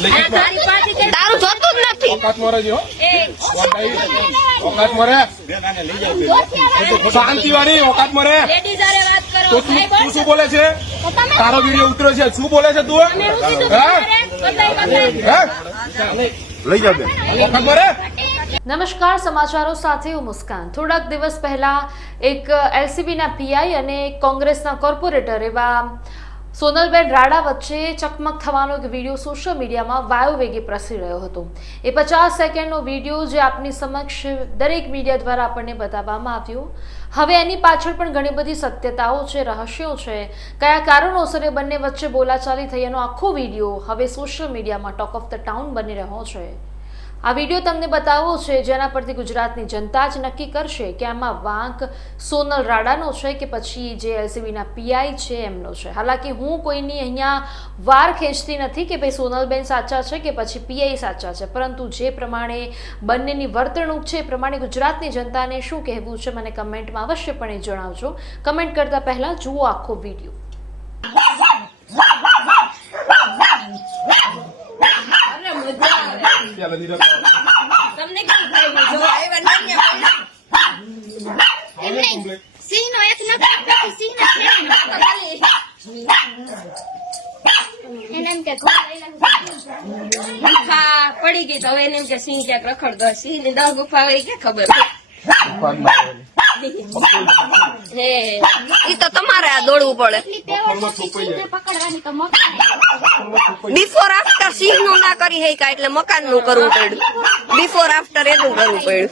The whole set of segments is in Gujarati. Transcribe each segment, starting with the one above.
તારું જોતું જ નથી. औकात मोरे जो औकात मोरे शांति वाली औकात मोरे तो तू शू बोले छे तारो वीडियो उतरे छे शू बोले छे तू લઈ જાવ औकात मोरे। નમસ્કાર, સમાચારો સાથે હું મુસ્કાન। થોડાક દિવસ પહેલા એક એલસીબીના પીઆઈ અને કોંગ્રેસના કોર્પોરેટર એવા સોનલબેન રાડા વચ્ચે ચકમક થવાનો એક વિડીયો સોશિયલ મીડિયામાં વાયુવેગે પ્રસરી રહ્યો હતો। એ 50 સેકન્ડનો વિડીયો જે આપની સમક્ષ દરેક મીડિયા દ્વારા આપણને બતાવવામાં આવ્યો। હવે એની પાછળ પણ ઘણી બધી સત્યતાઓ છે, રહસ્યો છે, કયા કારણોસર એ બંને વચ્ચે બોલાચાલી થઈ એનો આખો વિડીયો હવે સોશિયલ મીડિયામાં ટોક ઓફ ધ ટાઉન બની રહ્યો છે। આ વિડીયો તમને બતાવવો છે જેના પરથી ગુજરાતની જનતા જ નક્કી કરશે કે આમાં વાંક સોનલ રાડાનો છે કે પછી જે એલસીબીના પીઆઈ છે એમનો છે। હાલાકી હું કોઈની અહીંયા વાર ખેંચતી નથી કે ભાઈ સોનલબેન સાચા છે કે પછી પીઆઈ સાચા છે, પરંતુ જે પ્રમાણે બંનેની વર્તણૂક છે એ પ્રમાણે ગુજરાતની જનતાને શું કહેવું છે મને કમેન્ટમાં અવશ્યપણે જણાવજો। કમેન્ટ કરતા પહેલા જુઓ આખો વિડીયો। તમને કેમ થાય જો આવ્યા નહીં સિંહ નો એક ન કાપી સિંહ ને એને એમ કે ગુફા પડી ગઈ તો હવે એને એમ કે સિંહ ક્યાંક રખડતો સિંહ ની 10 ગુફા હોય કે ખબર હે ઈ તો તમારે આ દોડવું પડે। બિફોર આફ્ટર સિંહ નું ના કરી હે કા એટલે મકાન નું કરવું પડ્યું, બિફોર આફ્ટર એનું કરવું પડ્યું।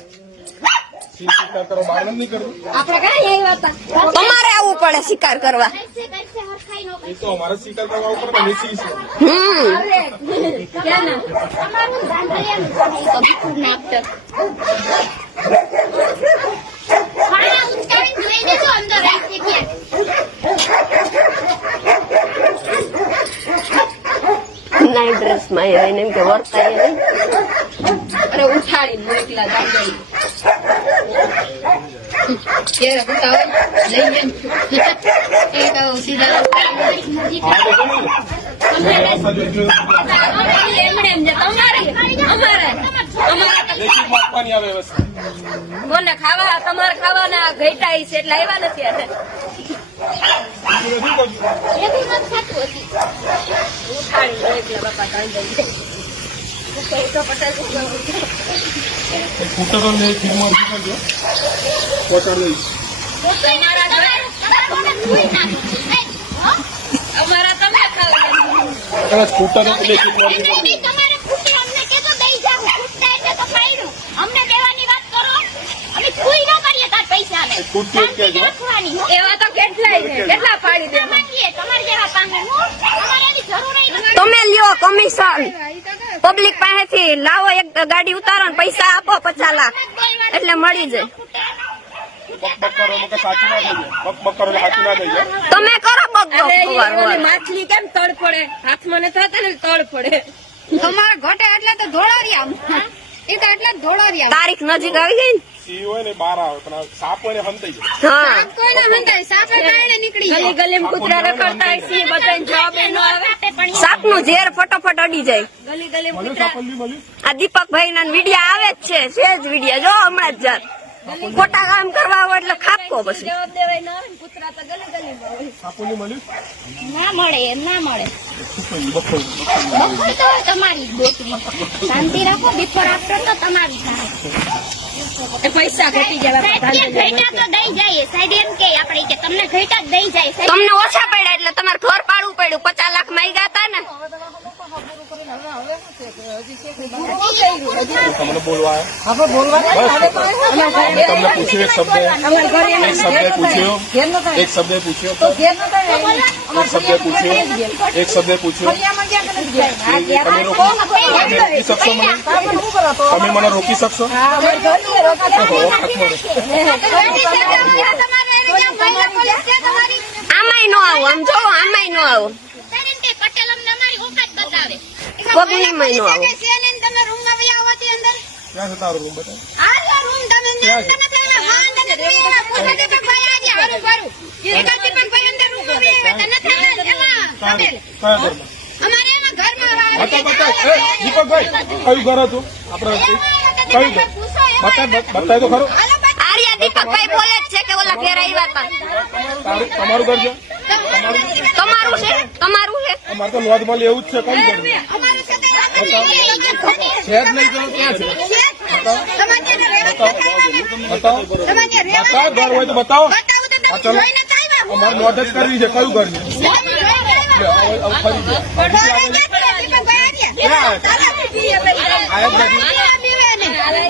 તમારે આવવું પડે શિકાર કરવા। નાઇટ ડ્રેસ માં એને એમ કે વર્તાય નહીં, અરે ઉઠાડી મોકલા ગાડી બોલે ખાવા તમારે ખાવાના ઘેટા છે એટલે આવ્યા નથી આજે અમારા તમે એવા તો કેટલા પાડી દે તમે લ્યો કમિશન પબ્લિક પાસેથી લાવો, એક ગાડી ઉતારો ને પૈસા આપો 50 લાખ એટલે મળી જાય। તમે કરો માછલી કેમ તળ પડે હાથમાં ને થતા ને તળ પડે તમારા ઘટે એટલે તો ધોળારિયા એ તો એટલે ધોળારિયા તારીખ નજીક આવી ગઈ ને સાપ નું ઝેર ફટોફટ અડી જાય ગલી ગલી આ દીપકભાઈ ના વિડિયા આવે જ છે સેજ વિડિયા જો હમણાં જ જાત ખોટા કામ કરવા હોય એટલે ખાપકો પછી ના મળે એમ ના મળે તમારી શાંતિ રાખો બિફોર આફ્ટર તો તમારી પૈસા ઘટી જાય તો દઈ જાય સાહેબ એમ કે આપણે કે તમને ઘટા દઈ જાય તમને ઓછા પડ્યા એટલે તમારે ઘર પાડવું પડ્યું 50 લાખ માંગ્યા હતા ને તમને બોલવા તમને પૂછ્યું એક શબ્દ પૂછ્યો એક શબ્દ પૂછ્યો તમે મને રોકી શકશો? આમાંય નો આવો આમ જો આમાંય નો આવો પગલીમાં નો આવો ક્યાં છે તારો રૂમ બતા દીપકભાઈ કયું ઘર હતું આપણે કયું ઘર બતાય તો ખરું. આર્યા દીપકભાઈ બોલે જ છે કે ઓલા ઘેર આવ્યા હતા. તમારું ઘર છે? તમારું છે? તમારું છે? અમારે તો નોંધ મળી એવું જ છે. કયું ઘર છે? છે જ નહીં તો ક્યાં છે? બતાવો ઘર હોય તો બતાવો. હા ચલો અમારે નોંધ જ કરવી છે. કયું ઘર છે?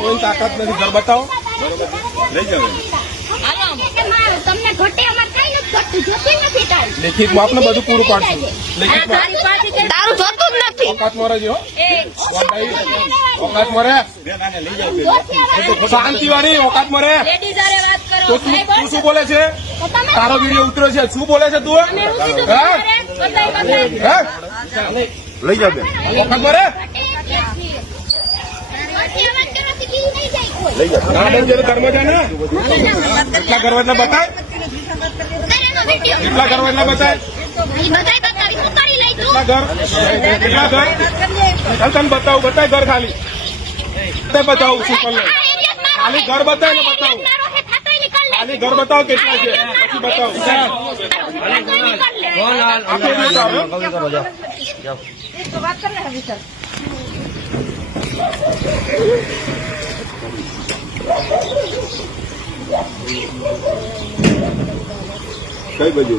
કોઈ તાકાત નથી. ઘર બતાવો. તમને ઘટે અમારે કઈ નથી ઘટતું, જોતું નથી તારું. લેખિતમાં આપને બધું પૂરું પાડશું. લેખિતમાં તારું જોતું જ નથી. ઓકાતમાં રહેજો. ઓકાતમાં રહે. શાંતિ વાળી ઓકાતમાં રહે. તો તું શું બોલે છે? તારો વિડીયો ઉતર્યો છે. શું બોલે છે તું? લઈ જાવ ઓકાતમાં રહે. ઘરમાં જા ને. કેટલા ઘર એટલે બતાય. કેટલા ઘર એટલે બતાય. કેટલા ઘર? કેટલા ઘર? ચાલ તને બતાવું. બતાય ઘર ખાલી. બતાવું શું કર. ખાલી ઘર બતાય ને બતાવું. ખાલી ઘર બતાવો કેટલા છે પછી બતાવું. કઈ બાજુ?